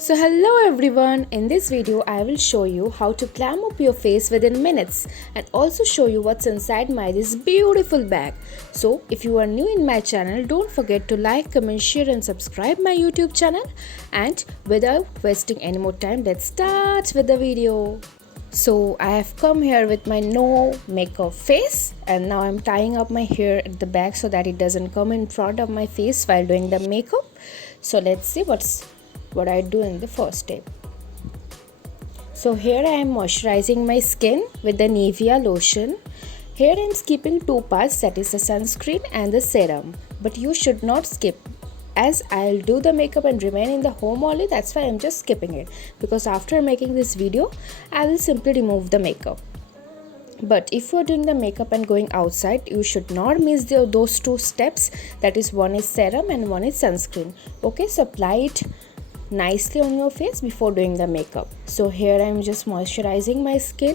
So hello everyone, in this video I will show you how to glam up your face within minutes and also show you what's inside this beautiful bag. So if you are new in my channel, don't forget to like, comment, share and subscribe my YouTube channel. And without wasting any more time, let's start with the video. So I have come here with my no makeup face and now I'm tying up my hair at the back so that it doesn't come in front of my face while doing the makeup. So let's see what I do in the first step. So here I am moisturizing my skin with the Nivea lotion. Here I am skipping two parts, that is the sunscreen and the serum, but you should not skip, as I'll do the makeup and remain in the home only. That's why I'm just skipping it, because after making this video I will simply remove the makeup. But if you're doing the makeup and going outside, you should not miss those two steps, that is one is serum and one is sunscreen. Okay, so apply it nicely on your face before doing the makeup. So here I'm just moisturizing my skin.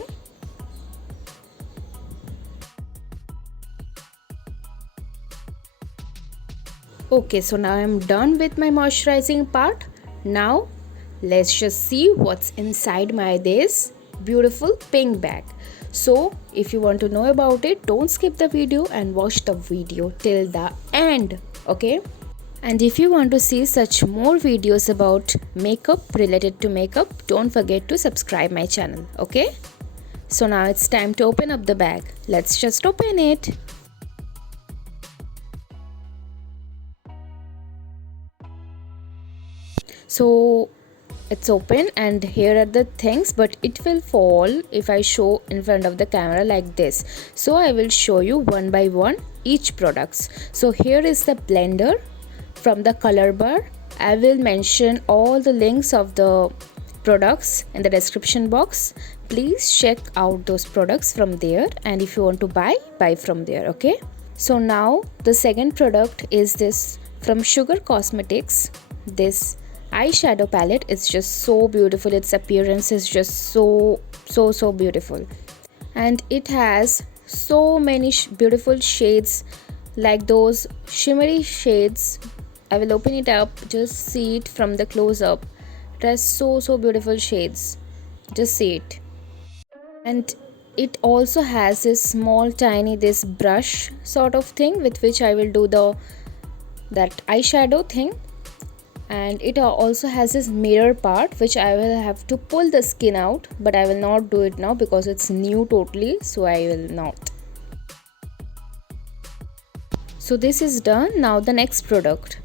Okay, so now I'm done with my moisturizing part. Now let's just see what's inside this beautiful pink bag. So if you want to know about it, don't skip the video and watch the video till the end. Okay, and if you want to see such more videos about makeup, related to makeup, don't forget to subscribe my channel. Okay, so now it's time to open up the bag. Let's just open it. So it's open and here are the things, but it will fall if I show in front of the camera like this. So I will show you one by one each products. So here is the blender from the color bar. I will mention all the links of the products in the description box. Please check out those products from there, and if you want to buy from there. Okay, so now the second product is this from Sugar Cosmetics. This eyeshadow palette is just so beautiful. Its appearance is just so beautiful, and it has so many beautiful shades, like those shimmery shades. I will open it up, just see it from the close up. It has so beautiful shades, just see it. And it also has this small tiny this brush sort of thing with which I will do that eyeshadow thing. And it also has this mirror part which I will have to pull the skin out, but I will not do it now because it's new totally, so I will not. So this is done. Now the next product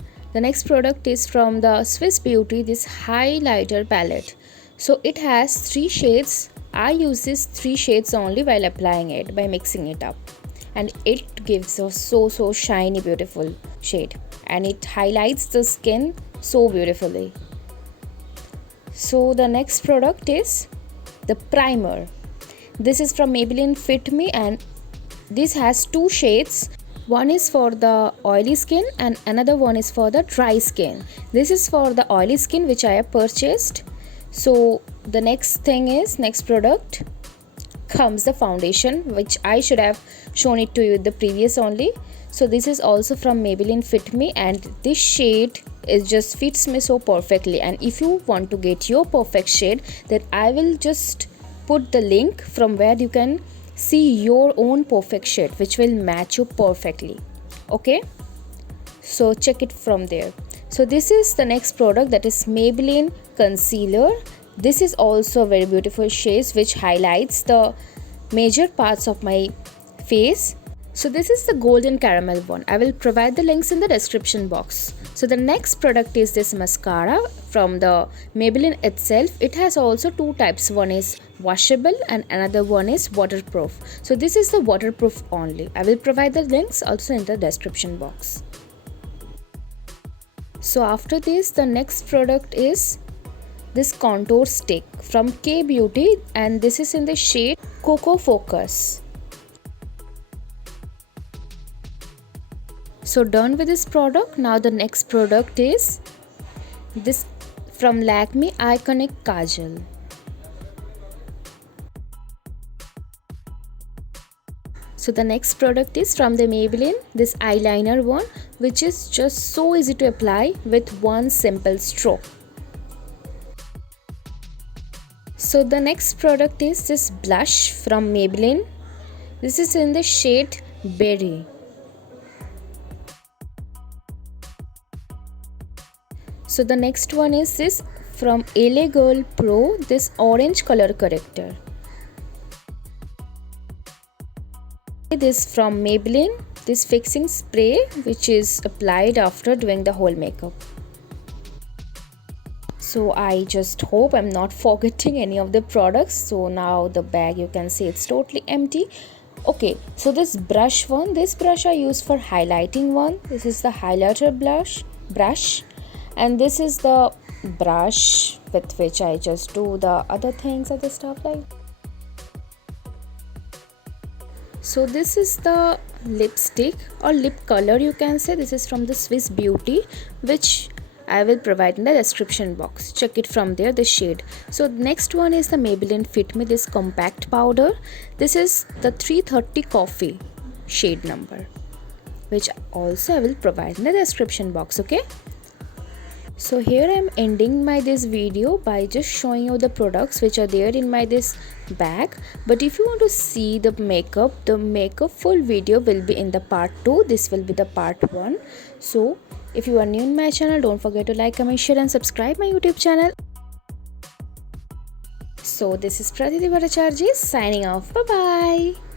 is from the Swiss Beauty, this highlighter palette. So it has 3 shades. I use these 3 shades only while applying it by mixing it up, and it gives a so shiny beautiful shade, and it highlights the skin so beautifully. So the next product is the primer. This is from Maybelline Fit Me, and this has 2 shades. One is for the oily skin and another one is for the dry skin. This is for the oily skin which I have purchased. So the next product comes the foundation, which I should have shown it to you in the previous only. So this is also from Maybelline Fit Me, and this shade just fits me so perfectly. And if you want to get your perfect shade, then I will just put the link from where you can see your own perfect shade which will match you perfectly. Okay, so check it from there. So this is the next product, that is Maybelline Concealer. This is also a very beautiful shade which highlights the major parts of my face. So this is the golden caramel one. I will provide the links in the description box. So the next product is this mascara from the Maybelline itself. It has also 2 types. One is washable and another one is waterproof. So this is the waterproof only. I will provide the links also in the description box. So after this, the next product is this contour stick from K Beauty, and this is in the shade Cocoa Focus. So done with this product. Now the next product is this from Lakme Iconic Kajal. So the next product is from the Maybelline, this eyeliner one, which is just so easy to apply with one simple stroke. So the next product is this blush from Maybelline. This is in the shade Berry. So the next one is this from LA Girl Pro, this orange color corrector. This from Maybelline, this fixing spray which is applied after doing the whole makeup. So I just hope I'm not forgetting any of the products. So now the bag, you can see it's totally empty. Okay, so this brush one, this brush I use for highlighting one. This is the highlighter brush, and this is the brush with which I just do the other things, other stuff like. So this is the lipstick or lip color, you can say. This is from the Swiss Beauty, which I will provide in the description box. Check it from there, the shade. So next one is the Maybelline Fit Me, this compact powder. This is the 330 Coffee shade number, which also I will provide in the description box. Okay. So here I am ending my this video by just showing you the products which are there in my this bag. But if you want to see the makeup full video will be in the part 2. This will be the part 1. So if you are new in my channel, don't forget to like, comment, share and subscribe my YouTube channel. So this is Pratiti Bhattacharjee signing off. Bye bye.